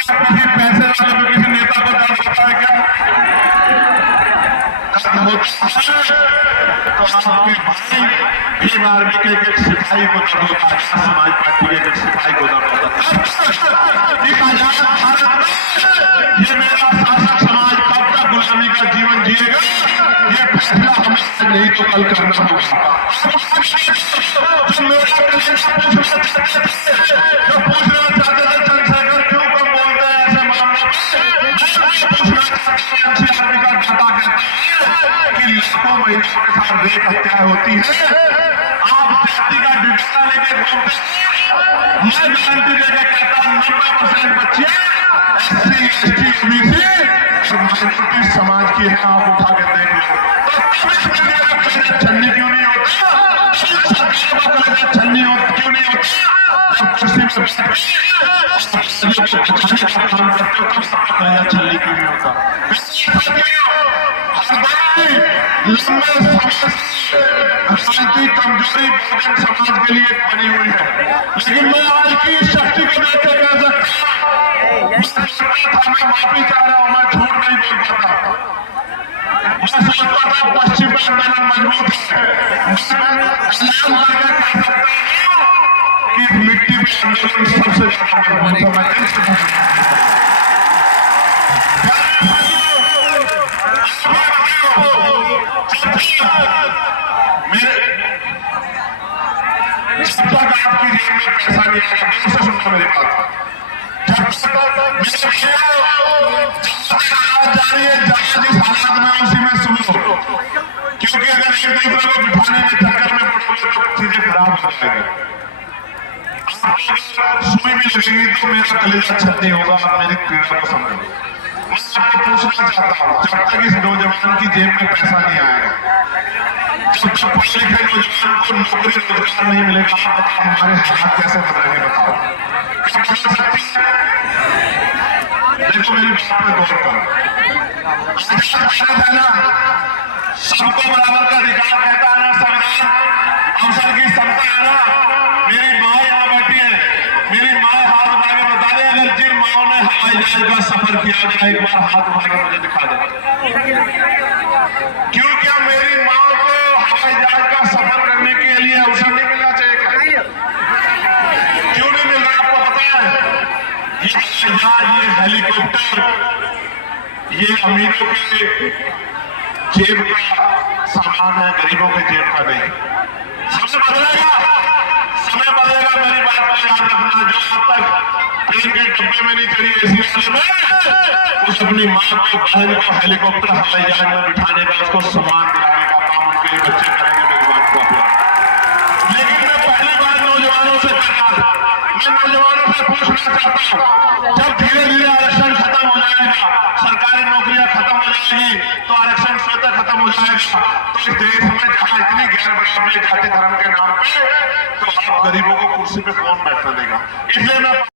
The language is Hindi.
किसी पैसे वाले को, किसी नेता को दर्द होता है क्या? तो आपके भाई भीम आर्मी के एक सिपाही को दर्द होता है, समाज पार्टी के एक सिपाही को दर्द होता है। ये मेरा शासक समाज कब तक गुलामी का जीवन जिएगा, ये फैसला हमें नहीं तो कल करना होगा। जो मेरा कलेजा पूछना चाहते थे, जो पूछना चाहते थे चंद्रशेखर क्यों कम बोलते हैं ऐसे मामले में, पूछना चाहते हैं एनसीआरबी का डाटा कहता है कि लाखों महिलाओं के साथ रेप हत्याएं होती है। आप जाति का डिप्लोमा लेके घूमते हैं, मैं गारंटी देकर कहता हूं 90% बच्चियां SC, ST, OBC और माइनॉरिटी समाज की है। आप उठा के देख लो, तो छन्नी क्यों नहीं होता? छन्नी क्यों नहीं होता? जब कुर्सी में काम करते हो तब सबका कलेजा छन्नी क्यों नहीं होता? राजनीति कमजोरी बहुजन समाज के लिए बनी हुई है, लेकिन मैं आज की शक्ति को देख के कह सकता हूं, मैं माफी चाह रहा हूं, मैं झूठ नहीं बोल पाता। मैं सोचता था पश्चिम बंगाल मजबूत है, मैं ऐलान करके कह सकता हूं कि मिट्टी में आंदोलन सबसे ज्यादा मजबूत है। जब तक आपकी जेब में पैसा नहीं आएगा, दिल से सुनना मेरी बात, जब तक जारी है जिस हालात में उसी में सुनो, क्योंकि अगर एक दूसरे को बिठाने के चक्कर में पड़ोगे तो चीजें खराब हो जाएगी। सुई भी लगेगी तो मेरा कलेजा छन्नी होगा, आप मेरी पीड़ा को समझो। मैं आपको पूछना चाहता हूँ, जब तक इस नौजवान की जेब में पैसा नहीं आएगा, जब तक पढ़े लिखे नौजवान को नौकरी रोजगार नहीं मिलेगा, आप बताओ हमारे हालात कैसे बदलेंगे? बताओ क्या बदल सकती है? देखो मेरी बात में गौर करो, सबको बराबर का अधिकार कहता है ना संविधान, अवसर की समता है ना। मेरी माँ यहाँ बैठी है, मेरी माँ हाथ उठा के बता दे, अगर जिन माओ ने हवाई जहाज का सफर किया जाए, एक बार हाथ उठा के मुझे दिखा दे। क्यों, क्या मेरी माँ को हवाई जहाज का सफर करने के लिए अवसर नहीं मिलना चाहिए? क्यों नहीं मिल रहा? आपको पता है ये जहाज, ये हेलीकॉप्टर, ये अमीरों के जेब का सामान है, गरीबों के जेब का नहीं। समय बदलेगा, समय बदलेगा, मेरी बात को याद रखना। जो आज तक ट्रेन के डब्बे में नहीं चढ़ी एसी वाले में, उस अपनी माँ को, बहन को हेलीकॉप्टर हवाई जहाज में बिठाने का, उसको सम्मान दिलाने का काम उनके बच्चे करेंगे। मेरी बात को लेकिन मैं पहली बार नौजवानों से कर रहा था, मैं नौजवानों से पूछना चाहता हूँ, जब धीरे धीरे आरक्षण खत्म हो जाएगा, सरकारी नौकरियां खत्म हो जाएगी, तो आरक्षण स्वतः खत्म हो जाएगा, तो इस देश में जहां इतनी गैर बराबरी जाति धर्म के नाम पे, तो आप गरीबों को कुर्सी पे कौन बैठने देगा? इसलिए मैं